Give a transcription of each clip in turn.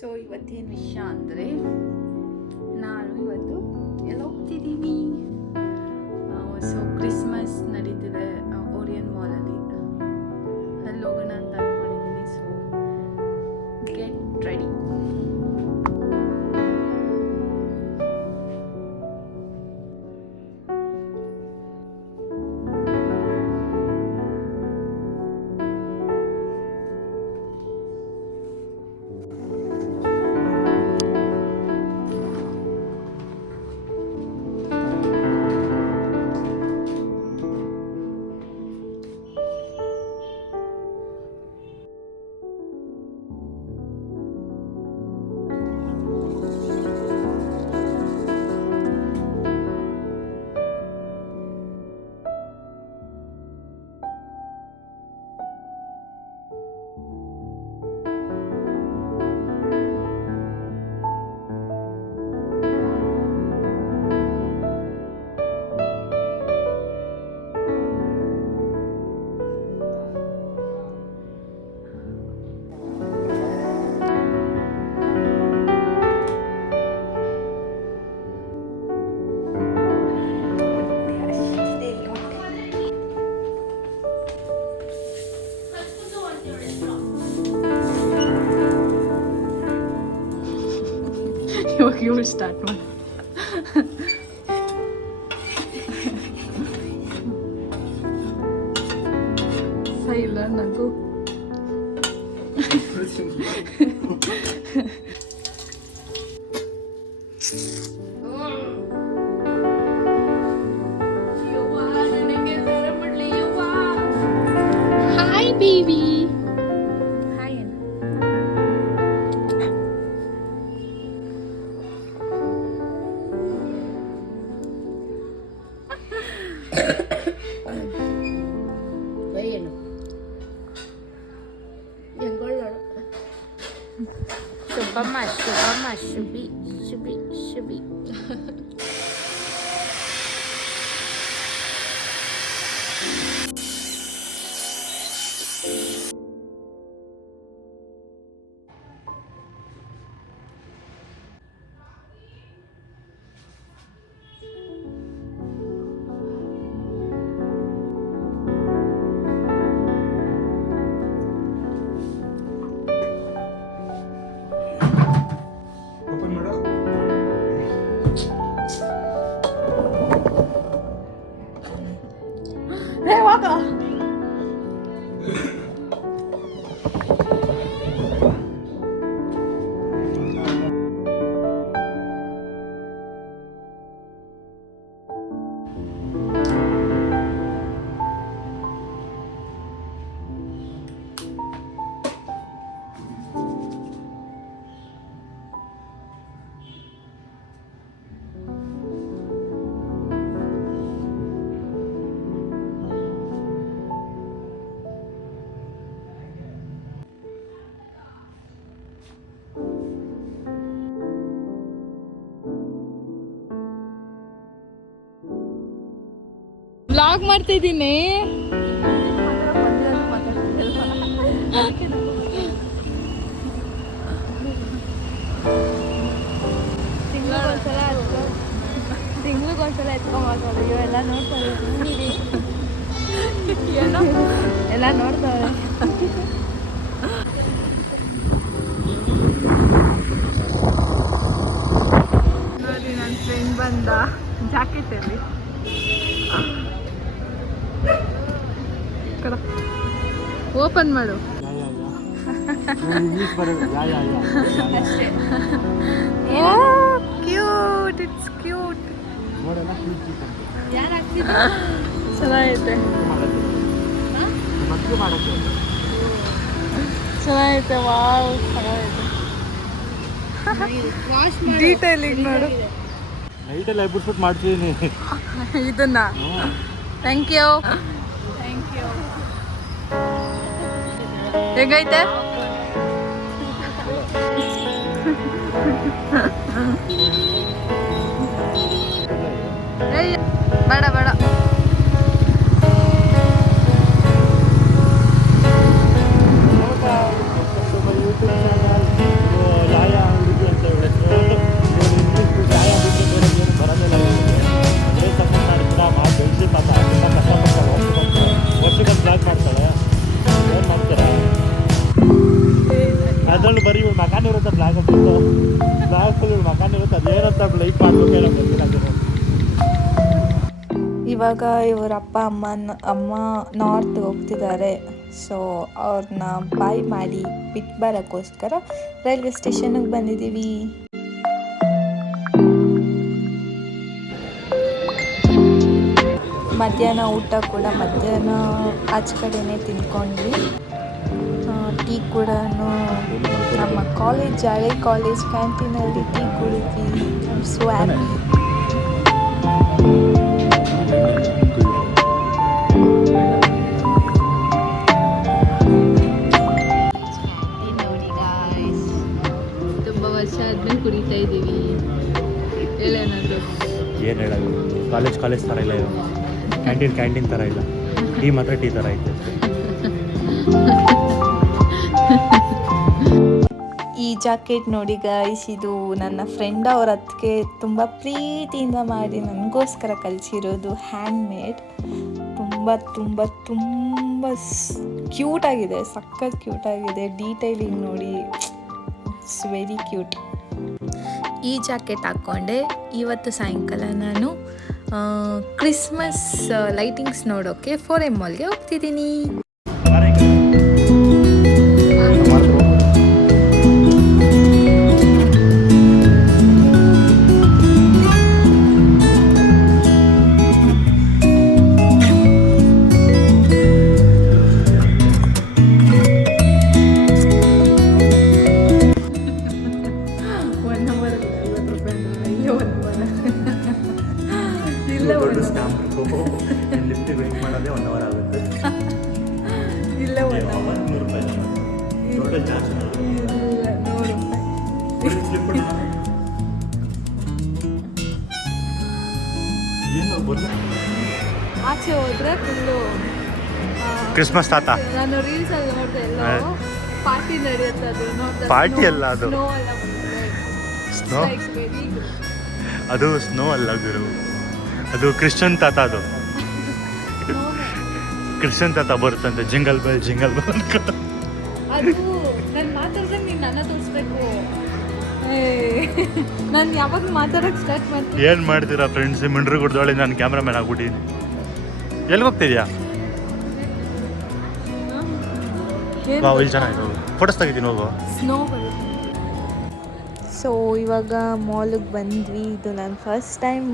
So ಇವತ್ತೇನು ವಿಷಯ ಅಂದರೆ ನಾನು ಇವತ್ತು ಎಲ್ಲ ಹೋಗ್ತಿದ್ದೀನಿ. ಸೊ ಕ್ರಿಸ್ಮಸ್ ನಡೀತಿದೆ ಓರಿಯನ್ ಮಾಲಲ್ಲಿ, ಅಲ್ಲಿ ಹೋಗೋಣ ಅಂತ ಅಂದ್ಕೊಂಡಿದ್ದೀನಿ. So get ready. ಇವಾಗ ಇವಳು ಸ್ಟಾರ್ಟ್ ಮಾಡಿ ಇಲ್ಲ ನಗು. Hi baby. ಹಾಯ್ ಅಣ್ಣ. ಏನು ಹೆಂಗೊಳ್ಳೋಳು ಶುಭಮ್ಮ ಶುಭಮ್ಮ ಶುಭಿ ಶುಭಿ ಶುಭಿ. ಹೋಗ. ವ್ಲಾಗ್ ಮಾಡ್ತಿದ್ದೀನಿ. ತಿಂಗ್ಳಿಗೊಂದ್ಸಲ ಎತ್ಕೊಂಬಾರ್ದು. ಇವೆಲ್ಲ ನೋಡ್ತಾರೆ, ಎಲ್ಲ ನೋಡ್ತಾರೆ. ನೋಡಿ ನನ್ನ ಫ್ರೆಂಡ್ ಬಂದ ಜಾಕೆಟಲ್ಲಿ. ಓಪನ್ ಮಾಡು. ಅಷ್ಟೇ. Cute, it's cute. ಯಾರು ಹಾಕ್ತಿದ್ರು? ಚೆನ್ನಾಗೈತೆ, ಚೆನ್ನಾಗೈತೆ. ವಾವ್, ಚೆನ್ನಾಗೈತೆ. ಡೀಟೇಲಿಂಗ್ ನೋಡು. ನೈಟಲ್ಲಿ ಐಬ್ರೋಸ್ ಮಾಡ್ತೀನಿ ಇದನ್ನ. Thank you. ಹೇಗೈತೆ? ಬೇಡ ಬೇಡ. ಯೂಟ್ಯೂಬ್ ಚಾನಲ್ ಇವಳು ಬರೀ ಇವಳು ಮಕಾನ್ ಇರುತ್ತೆ ಬ್ಲಾಗ್ ಹಾಕ್ಬಿಟ್ಟು ಬ್ಲಾಗ್ ಫುಲ್ ಇವಳು ಮಕಾನ್ ಇರುತ್ತೆ ಅದೇನಂತ ಲೈಕ್ ಮಾಡ್ಬೇಕೇನೋ ಗೊತ್ತಿಲ್ಲ ಅದು. ಇವಾಗ ಇವರ ಅಪ್ಪ ಅಮ್ಮ ನಾರ್ತ್ ಹೋಗ್ತಿದ್ದಾರೆ. ಸೊ ಅವ್ರನ್ನ ಬಾಯ್ ಮಾಡಿ ಬಿಟ್ಟು ಬರೋಕ್ಕೋಸ್ಕರ ರೈಲ್ವೆ ಸ್ಟೇಷನ್ಗೆ ಬಂದಿದ್ದೀವಿ. ಮಧ್ಯಾಹ್ನ ಊಟ ಕೂಡ ಮಧ್ಯಾಹ್ನ ಆಚೆ ಕಡೆನೇ ತಿನ್ಕೊಂಡ್ವಿ. ಟೀ ಕೂಡ ನಮ್ಮ ಹಳೆ ಕಾಲೇಜ್ ಕ್ಯಾಂಟೀನಲ್ಲಿ ಟೀ ಕುಡಿದ್ವಿ. So happy. ತುಂಬ ವರ್ಷ ಆದ್ಮೇಲೆ ಕುಡಿತಾ ಇದ್ದೀವಿ. ಏನೇನಾದ್ರು ಏನು ಹೇಳೋದು, ಕಾಲೇಜ್ ಥರ ಇಲ್ಲ ಇದು, ಕ್ಯಾಂಟೀನ್ ಥರ ಇಲ್ಲ. ಟೀ ಮಾತ್ರ ಟೀ ಥರ ಐತೆ. ಈ ಜಾಕೆಟ್ ನೋಡಿ ಗೈಸ್, ಇದು ನನ್ನ ಫ್ರೆಂಡ್ ಅವ್ರ ಅದಕ್ಕೆ ತುಂಬ ಪ್ರೀತಿಯಿಂದ ಮಾಡಿ ನನಗೋಸ್ಕರ ಕಲಿಸಿರೋದು. Hand made. ತುಂಬ ತುಂಬ ತುಂಬ ಕ್ಯೂಟಾಗಿದೆ, ಸಖತ್ ಕ್ಯೂಟಾಗಿದೆ. ಡೀಟೈಲಿಂಗ್ ನೋಡಿ, ಇಟ್ಸ್ ವೆರಿ ಕ್ಯೂಟ್. ಈ ಜಾಕೆಟ್ ಹಾಕ್ಕೊಂಡೆ ಇವತ್ತು ಸಾಯಂಕಾಲ ನಾನು ಕ್ರಿಸ್ಮಸ್ ಲೈಟಿಂಗ್ಸ್ ನೋಡೋಕ್ಕೆ 4M ಮಾಲ್ಗೆ ಹೋಗ್ತಿದ್ದೀನಿ. ಆಚೆ ಹೋದ್ರೆ ಫುಲ್ಲು ಕ್ರಿಸ್ಮಸ್ ತಾತ. ನಾನು ರೀಲ್ಸ್ ಅಲ್ಲಿ ನೋಡಿದೆ, ಎಲ್ಲೋ ಪಾರ್ಟಿ ನಡೆಯುತ್ತೆ. ಅದು ಪಾರ್ಟಿ ಅಲ್ಲ, ಅದು ಸ್ನೋ ಎಲ್ಲ ಸ್ನೋ, ಅದು ಸ್ನೋ ಅಲ್ಲ ಗುರು, ಅದು ಕ್ರಿಶ್ಚಿಯನ್ ತಾತ. ಅದು ಕ್ರಿಶ್ಚಿಯನ್ ತಾತ ಬರುತ್ತಂತೆ, ಜಿಂಗಲ್ ಬೆಲ್ ಅನ್ಕೊಂಡು. ಅದು ನಾನು ಮಾತಾಡ್ದಂಗೆ ನೀನು ನನ್ನ ತೋರಿಸ್ಬೇಕು. ನಾನು ಯಾವಾಗ ಮಾತಾಡೋಕ್ಕೆ ಸ್ಟಾರ್ಟ್ ಮಾಡ್ತೀನಿ. ಏನು ಮಾಡ್ತೀರಾ ಫ್ರೆಂಡ್ಸ್, ಮಿಂಡ್ರು ಗುಡ್ದೊಳಗೆ ನಾನು ಕ್ಯಾಮ್ರಾಮನ್ ಆಗ್ಬಿಟ್ಟಿದ್ದೀನಿ. ಎಲ್ಲಿ ಹೋಗ್ತಿದ್ಯಾ? ಇಲ್ಲಿ ಚೆನ್ನಾಗಿದೆ, ಫೋಟೋಸ್ ತೆಗಿತೀನಿ, ಹೋಗು. ಸ್ನೋ ಬರುತ್ತೆ. ಸೊ ಇವಾಗ ಮಾಲ್ಗೆ ಬಂದ್ವಿ. ಇದು ನಾನು ಫಸ್ಟ್ ಟೈಮ್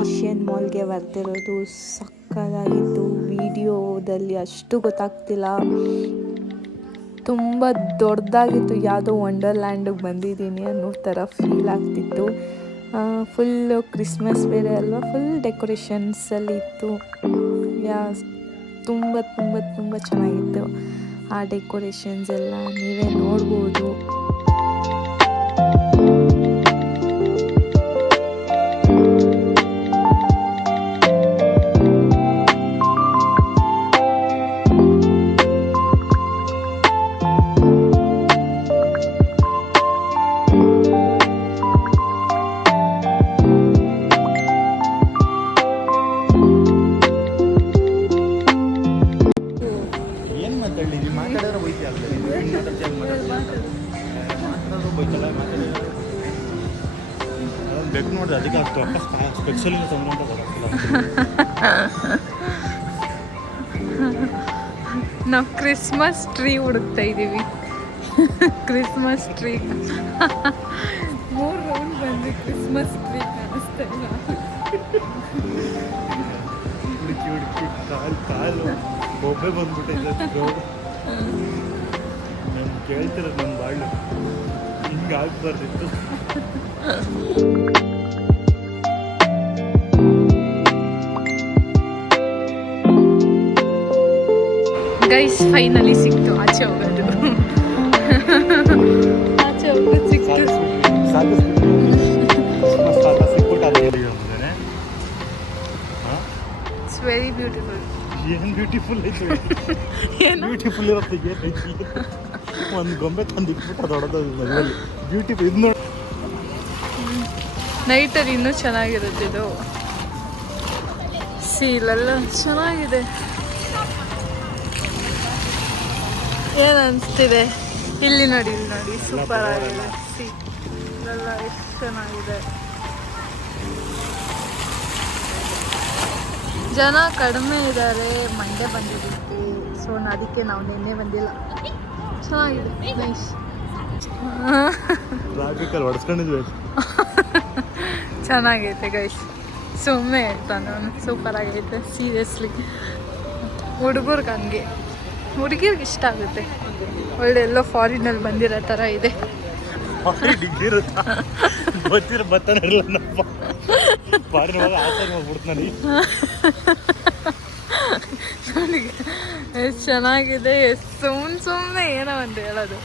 ಏಷ್ಯನ್ ಮಾಲ್ಗೆ ಬರ್ತಿರೋದು. ಸಕ್ಕತ್ತಾಗಿತ್ತು. ವಿಡಿಯೋದಲ್ಲಿ ಅಷ್ಟು ಗೊತ್ತಾಗ್ತಿಲ್ಲ, ತುಂಬ ದೊಡ್ಡದಾಗಿತ್ತು. ಯಾವುದೋ ವಂಡರ್ಲ್ಯಾಂಡಿಗೆ ಬಂದಿದ್ದೀನಿ ಅನ್ನೋ ಥರ ಫೀಲ್ ಆಗ್ತಿತ್ತು. ಫುಲ್ಲು ಕ್ರಿಸ್ಮಸ್ ಬೇರೆ ಅಲ್ವಾ, ಫುಲ್ ಡೆಕೋರೇಷನ್ಸಲ್ಲಿ ಇತ್ತು. ತುಂಬ ತುಂಬ ತುಂಬ ಚೆನ್ನಾಗಿತ್ತು ಆ ಡೆಕೋರೇಷನ್ಸ್ ಎಲ್ಲ, ನೀವೇ ನೋಡ್ಬೋದು. ಬೆಕ್ಕು ನೋಡಿದ್ರೆ ಅದಕ್ಕೆ ಆಗ್ತದೆ, ಸ್ಪೆಷಲಿ ತೊಗೊಂಡು ಗೊತ್ತಾಗ್ತಿಲ್ಲ. ನಾವು ಕ್ರಿಸ್ಮಸ್ ಟ್ರೀ ಹುಡುಕ್ತಾ ಇದ್ದೀವಿ. ಕ್ರಿಸ್ಮಸ್ ಟ್ರೀ 3 ರೌಂಡ್ ಬಂದು ಕ್ರಿಸ್ಮಸ್ ಟ್ರೀ ಕಾಣಿಸ್ತಾ ಇಲ್ಲ. ಹುಡುಕಿ ಕಾಲು ಬೊಬ್ಬೆ ಬಂದ್ಬಿಟ್ಟೈತೆ. ನಾನು ಕೇಳ್ತಿರೋದು ನನ್ನ ಬಾಳು ಹಿಂಗೆ ಆಗ್ಬಾರ್ದಿತ್ತು. ಗೈಸ್ ಫೈನಲಿ ಸಿಕ್ತು ಆಚೆ ಹೋಗೋದು. ಆಚೆ ಹೋಗೋದು ಸಿಕ್ತು. It's very beautiful. ಏನು ಬ್ಯೂಟಿಫುಲ್ ಐತೆ, ಬ್ಯೂಟಿಫುಲ್ ಇರುತ್ತೆ. ಏನೈತಿ, ಒಂದು ಗೊಂಬೆ ತಂದು ಇಟ್ಬಿಟ್ಟು ಅದು ಹೊಡೆದ ಬ್ಯೂಟಿಫುಲ್. ಇದು ನೋಡಿ, ನೈಟಲ್ಲಿ ಇನ್ನೂ ಚೆನ್ನಾಗಿರುತ್ತೆ ಇದು. ಸೀಲೆಲ್ಲ ಚೆನ್ನಾಗಿದೆ. ಏನು ಅನಿಸ್ತಿದೆ? ಇಲ್ಲಿ ನೋಡಿ ಸೂಪರ್ ಆಗಿದೆ. ಇದೆಲ್ಲ ಎಷ್ಟು ಚೆನ್ನಾಗಿದೆ. ಜನ ಕಡಿಮೆ ಇದ್ದಾರೆ, ಮಂಡೇ ಬಂದಿದ್ದಕ್ಕೆ. ಸೊ ಅದಕ್ಕೆ ನಾವು ನಿನ್ನೆ ಬಂದಿಲ್ಲ. ಚೆನ್ನಾಗಿದೆ, ನೈಸ್. ಟ್ರಾಫಿಕಲ್ಲಿ ಹೊಡ್ಸ್ಕೊಂಡಿದ್ವಿ. ಚೆನ್ನಾಗೈತೆ ಗೈಸ್, ಸುಮ್ಮನೆ ಹೇಳ್ತಾನೆ ನಾನು. ಸೂಪರ್ ಆಗೈತೆ ಸೀರಿಯಸ್ಲಿ. ಹುಡುಗರ್ಗೆ ಹಂಗೆ, ಹುಡುಗಿರ್ಗೆ ಇಷ್ಟ ಆಗುತ್ತೆ. ಒಳ್ಳೆ ಎಲ್ಲೋ ಫಾರಿನಲ್ಲಿ ಬಂದಿರೋ ಥರ ಇದೆ. ಗೊತ್ತಿರ ಬರ್ತಾನೆ ಇರಲ್ಲ ಫಾರಿನ್ ಹೋಗಿ ಆಸೆ ಹೋಗ್ಬಿಡ್ತಾನೆ. ಎಷ್ಟು ಚೆನ್ನಾಗಿದೆ, ಎಷ್ಟು ಸುಮ್ಮನೆ ಏನೋ ಅಂತ ಹೇಳೋದು.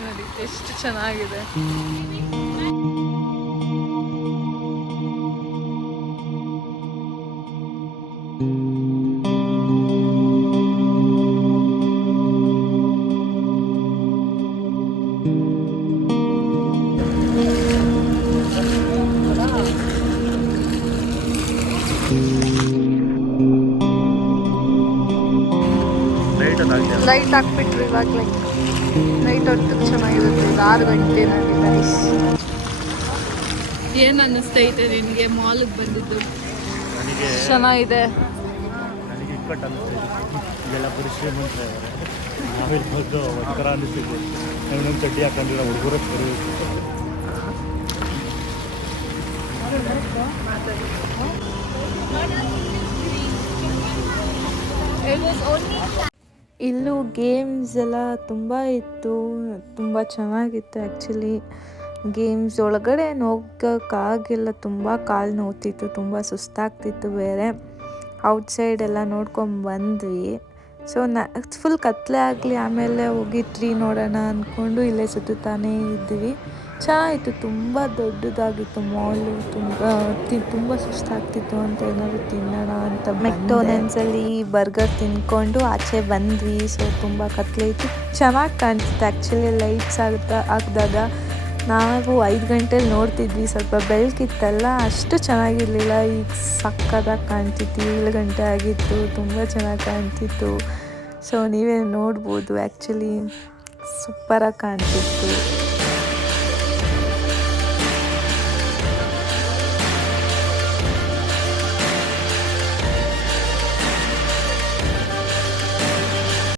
ನೋಡಿ ಎಷ್ಟು ಚೆನ್ನಾಗಿದೆ. ಲೈಟ್ ಹಾಕ್ಬಿಟ್ರು ಇವಾಗಲೇ. ನೈಟ್ ಹೊತ್ತು ಚೆನ್ನಾಗಿರುತ್ತೆ. ಇದು 6 ಗಂಟೆನಲ್ಲಿ ಗೈಸ್. ಏನು ಅನ್ನಿಸ್ತೈತೆ ನಿನಗೆ ಮಾಲಿಗೆ ಬಂದಿದ್ದು? ಚೆನ್ನಾಗಿದೆ. ನನಗೆ ಇಕ್ಕಟ್ಟು ಅನ್ನಿಸ್ತಿದೆ. ಇದೆಲ್ಲ ಪುರುಷರು ಮಂತ್ರ ನಾವೆಲ್ಲ ಬಂದು ಒಂಥರ ಅನ್ನಿಸ್ತಿದ್ದೆ. ನಾವಿನ್ನೊಂದು ಚಡ್ಡಿ ಹಾಕೊಂಡಿಲ್ಲ, ಹುಡುಗರ ಸರಿ. ಇಲ್ಲೂ ಗೇಮ್ಸ್ ಎಲ್ಲ ತುಂಬ ಇತ್ತು, ತುಂಬ ಚೆನ್ನಾಗಿತ್ತು. ಆ್ಯಕ್ಚುಲಿ ಗೇಮ್ಸ್ ಒಳಗಡೆ ಹೋಗೋಕ್ಕಾಗಿಲ್ಲ, ತುಂಬ ಕಾಲು ನೋವ್ತಿತ್ತು, ತುಂಬ ಸುಸ್ತಾಗ್ತಿತ್ತು ಬೇರೆ. ಔಟ್ಸೈಡ್ ಎಲ್ಲ ನೋಡ್ಕೊಂಬಂದ್ವಿ. ಸೊ ಫುಲ್ ಕತ್ಲೆ ಆಗಲಿ ಆಮೇಲೆ ಹೋಗಿ ಟ್ರೀ ನೋಡೋಣ ಅಂದ್ಕೊಂಡು ಇಲ್ಲೇ ಸುತ್ತಾನೇ ಇದ್ವಿ. ಚೆನ್ನಾಗಿತ್ತು, ತುಂಬ ದೊಡ್ಡದಾಗಿತ್ತು ಮಾಲು. ತುಂಬ ಸುಸ್ತಾಗ್ತಿತ್ತು ಅಂತ ಏನಾದ್ರು ತಿನ್ನೋಣ ಅಂತ ಮೆಕ್ಡೊನಾಲ್ಡ್ಸಲ್ಲಿ ಬರ್ಗರ್ ತಿಂದ್ಕೊಂಡು ಆಚೆ ಬಂದ್ವಿ. ಸೊ ತುಂಬ ಕತ್ಲೆ ಇತ್ತು, ಚೆನ್ನಾಗಿ ಕಾಣ್ತಿತ್ತು. ಆ್ಯಕ್ಚುಲಿ ಲೈಟ್ಸ್ ಹಾಕಿದಾಗ ನಾವು 5 ಗಂಟೆಲಿ ನೋಡ್ತಿದ್ವಿ, ಸ್ವಲ್ಪ ಬೆಳಕಿತ್ತಲ್ಲ, ಅಷ್ಟು ಚೆನ್ನಾಗಿರಲಿಲ್ಲ. ಈಗ ಸಕ್ಕತ್ತಾಗಿ ಕಾಣ್ತಿತ್ತು. 7 ಗಂಟೆ ಆಗಿತ್ತು, ತುಂಬ ಚೆನ್ನಾಗಿ ಕಾಣ್ತಿತ್ತು. ಸೊ ನೀವೇ ನೋಡ್ಬೋದು, ಆ್ಯಕ್ಚುಲಿ ಸೂಪರಾಗಿ ಕಾಣ್ತಿತ್ತು.